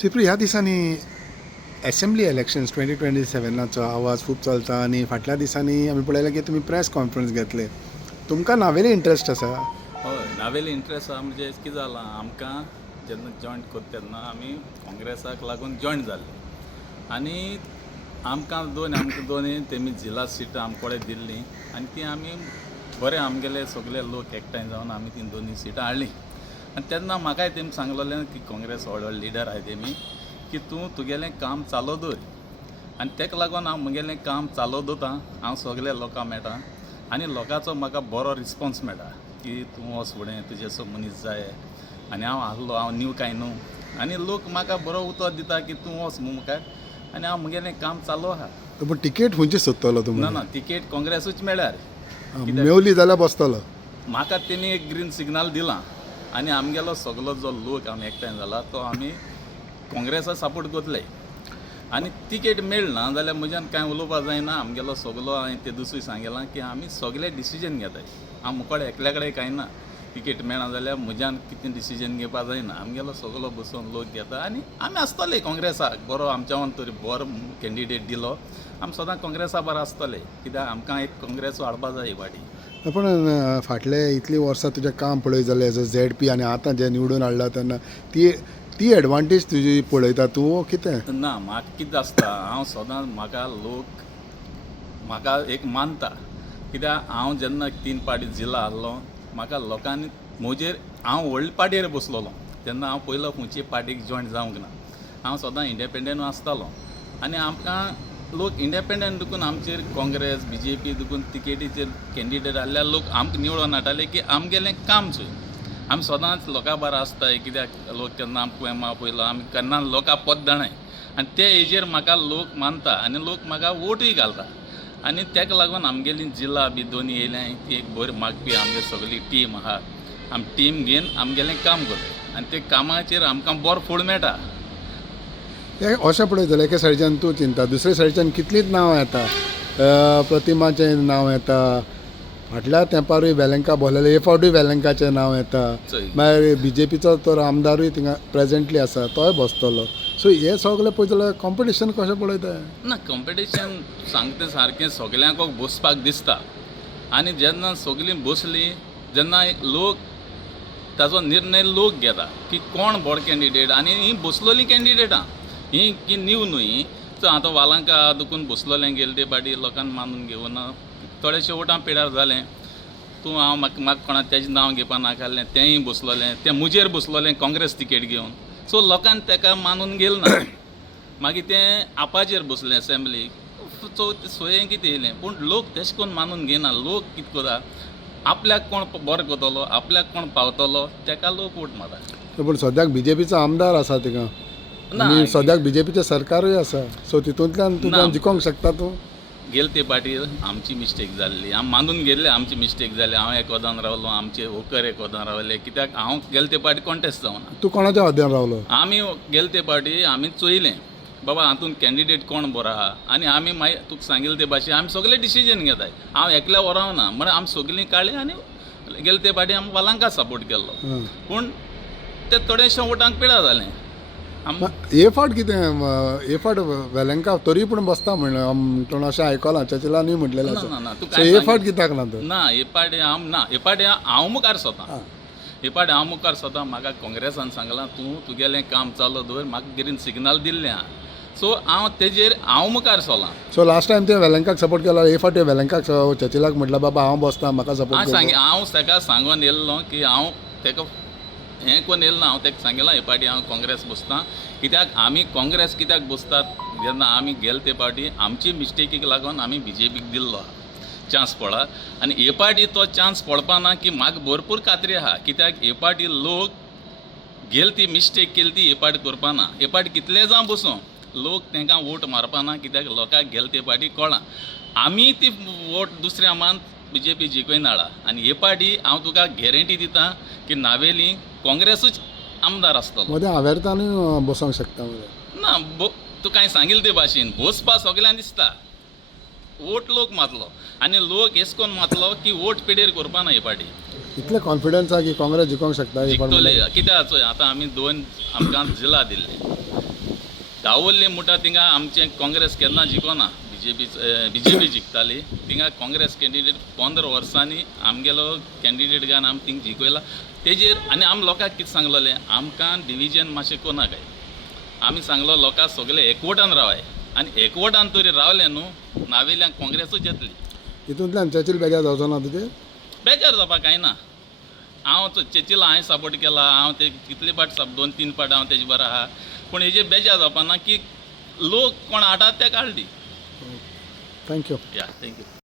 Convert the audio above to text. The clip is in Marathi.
सिप्री ह्या दिसांनी असेंब्ली इलेक्शन्स 2027 आवाज खूब चलता आनी फाटल्या दिसांनी आमी पळयलें की तुमी प्रेस कॉन्फरन्स घेतले. तुमकां नावेली इंट्रस्ट आसा? हय, नावेली इंट्रस्ट आहा म्हणजे कितें जालां आमकां जेन्ना जॉयन करता तेन्ना आमी काँग्रेसाक लागून जॉयन जाल्ले आनी आमकां दोनी तेमी जिल्ला सिटां आमकोडे दिल्लीं आनी ती आमी बरें आमगेले सगळे लोक एकठांय जावन आमी ती दोनी सिटां हाडलीं. आनी तेन्ना म्हाकाय तेमी सांगलेलें की काँग्रेस व्हड लिडर आहाय तेमी की तूं तुगेलें काम चालू दवर आनी तेका लागून हांव म्हगेलें काम चालू दवरतां. हांव सगळे लोकां मेळटा आनी लोकांचो म्हाका बरो रिस्पॉन्स मेळटा की तूं वच फुडें तुजें असो मनीस जाय आनी हांव आहलो हांव न्यू काय न्हू आनी लोक म्हाका बरो उतर दिता की तूं वच मुखार आनी हांव म्हगेलें काम चालू आहा. पूण टिकेट खंयची सोदतलो ना तुमी? ना तिकेट काँग्रेसूच मेळ्ळ्यार मेवली जाल्यार बसतलो. म्हाका तेमी एक ग्रीन सिग्नल दिलां आनी आमगेलो सगलो जो लोक आमी एकठांय जाला तो आमी काँग्रेसा सपोर्ट करतले आनी तिकेट मेळना जाल्यार म्हज्यान कांय उलोवपा जायना. आमगेलो सगलो हांवें ते दुसरी सांगलां की आमी सगळे डिसिजन घेताय. हांव मुखार एकल्या कडेन कांय ना. तिकेट मेळना जाल्यार म्हज्यान कितें डिसिजन घेवपा जायना. आमगेलो सगलो बसून लोक घेता आनी आमी आसतले काँग्रेसाक बरो आमच्या तरी बरो कॅन्डिडेट दिलो आमी सदां काँग्रेसा बरो आसतले कित्याक आमकां एक काँग्रेस वाडपा जाय फाटी. पूण फाटले इतलीं वर्सां तुजें काम पळय जालें एज अ ZP आनी आतां जे निवडून हाडला तेन्ना ती एडवांटेज तुजी पळयता तूं कितें? ना म्हाका कितें आसता हांव सदां म्हाका एक मानता कित्याक हांव जेन्ना 3 पाटी जिल्ला आहलो म्हाका लोकांनी म्हजेर हांव व्हडले पाटयेर बसलोलो तेन्ना हांव पयलो खंयची पार्टीक जॉयन जावंक ना. हांव सदां इंडिपेंडंट आसतालो आनी आमकां लोक इंडिपेंडंट देखून आमचेर काँग्रेस BJP देखून तिकेटीचेर कॅन्डिडेट आहल्यार लोक आमकां निवडून हाडटाले की आमगेलें काम चोय. आमी सदांच लोकां बरो आसताय कित्याक लोक केन्ना आमकां येमा पयलो आमी केन्ना लोकां पद दाणाय आनी ते हेजेर म्हाका लोक मानता आनी लोक म्हाका वोटूय घालता आनी तेका लागून आमगेली जिल्ला बी दोनी येयल्याय ती एक बरी मागपी आमगे सगळी टीम आहा. आमी टीम घेवन आमगेलें काम करता आनी ते कामाचेर आमकां बरो फळ मेळटा. हे अशें पळय जाल्यार एके सायडीच्यान तूं चिंता दुसरे सायडीच्यान कितलींच नांवां येता. प्रतिमाचें नांव येता, फाटल्या तेंपारूय वेलंका भोंवलेले हे फावटूय वेलंकाचें नांव येता. मागीर BJPचो तर आमदारूय थिंगा प्रेजेंटली आसा तोय बसतलो. सो हे सगळें पळयत जाल्यार कॉम्पिटिशन कशें पळयता? ना कॉम्पिटिशन सांगता सारकें सगल्यांक बसपाक दिसता आनी जेन्ना सगळीं बसलीं जेन्ना लोक ताचो निर्णय लोक घेता की कोण बरो कॅन्डिडेट आनी ही बसलोलीं कॅन्डिडेटां ही की न्यू न्हू ही आतां वालांका दुखून बसलोलें गेले ते पाटी लोकांनी मानून घेवना थोडेशे वोटां पिड्यार जालें. तूं हांव म्हाका कोणा तेजें नांव घेवपा नाकालें तेंय बसलोलें तें मुजेर बसलोलें काँग्रेस तिकेट घेवन सो लोकांनी ताका मानून गेलें ना. मागीर तें आपाचेर बसलें असेंब्लीक सोयें कितें येयलें पूण लोक तेशें करून मानून घेयना. लोक कितें करता आपल्याक कोण बरो करतलो आपल्याक कोण पावतलो तेका लोक वोट मारता. पूण सद्याक BJPचो आमदार आसा थिंगा आनी सद्याक BJPचें सरकारूय आसा सो तितूंतल्यान तुका जिखोंक शकता तूं. गेले ते पाटी आमची मिस्टेक जाल्ली आमी मानून गेल्ले आमची मिस्टेक जाली. हांव एक वदान रावलो आमचे होकर एक वदान रावले कित्याक हांव गेले ते पाटी कॉन्टेस्ट जावना. तूं कोणाच्या हद्यान रावलो? आमी गेले ते पाटी आमी चोयलें बाबा हातूंत कॅन्डिडेट कोण बरो आहा आनी आमी मागीर तुका सांगिल्ले ते भाशेन आमी सगळे डिसिजन घेताय. हांव एकल्या वरावना म्हण आमी सगळीं काडलीं आनी गेले ते पाटी आमी वालांका सपोर्ट केल्लो पूण ते थोडेशे वोटांक पिड्यार जालें. हे फावट कितें हे फावट वेलंका तरी पूण बसता म्हणून अशें आयकलां चर्चिलांनी म्हटलेलें आसा. सो हे फावट कित्याक ना तर? ना हे पाटी हांव मुखार सोतां. हे पाटी हांव मुखार सोतां. म्हाका काँग्रेसान सांगलां तूं तुगेलें काम चालू दवर म्हाका ग्रीन सिग्नल दिल्लें आहा सो हांव मुखार सोलां. सो लास्ट टायम ते वेलंकाक सपोर्ट केला हे फावट वेलंकाक चर्चिलाक म्हटलं बाबा हांव बसता म्हाका सपोर्ट. हांव ताका सांगून येयल्लो की हांव ताका हें कोन्न येयल्लो हांव ताका सांगलां हे पाटी हांव काँग्रेस बसतां कित्याक आमी काँग्रेस कित्याक बसतात जेन्ना आमी गेले ते पाटी आमची मिस्टेकीक लागून आमी BJPक दिल्लो चान्स पळा आनी हे पाटी तो चान्स पडपा ना की म्हाका भरपूर खात्री आहा कित्याक हे पाटी लोक गेले ती मिस्टेक केली ती हे पाटी करपा ना. हे पाटी कितले जावं बसूं लोक तांकां वोट मारपा ना कित्याक लोकांक गेले ते पाटी कळ्ळां आमी ती वोट दुसऱ्या मान BJP जिखून हाडा आनी हे पाटी हांव तुका गॅरंटी दितां की नावेली काँग्रेसूच आमदार आसतलो. मदें हांवेरतानूय बसोंक शकता ना तूं कांय सांगिल्ले ते भाशेन बसपा सगळ्यांक दिसता वोट लोक मातलो आनी लोक हेच कोन मातलो की वोट पेडेर करपा ना ही पार्टी इतले कॉन्फिडन्स आहा की काँग्रेस जिखोंक शकता ही जिखतली कित्याक चोय आतां आमी दोन आमकां जिल्ला दिल्ले दावोल्ली म्हणटा थिंगा आमचें काँग्रेस केन्ना जिखोना बीजेपी जिखताली थिंगा काँग्रेस कॅन्डिडेट 15 वर्सांनी आमगेलो कॅन्डिडेट घान आमी थिंग जिखयला तेजेर आनी आमी लोकांक कितें सांगलोलें आमकां डिविजन मातशें कोना काय आमी सांगलो लोकांक सगळे एकवटान रावाय आनी एकवटान तरी रावले न्हू नावेल्यान काँग्रेसूच येतली हितूंतल्यान चर्चिल बेजार जावचो ना तुजे बेजार जावपाक कांय ना हांव चर्चिला हांवें सपोर्ट केला हांव ते कितले पाट 2-3 पाट हांव तेजे बरो आहा पूण हेजेर बेजार जावपा ना की लोक कोण हाडटात ते काडली थँक्यू या थँक्यू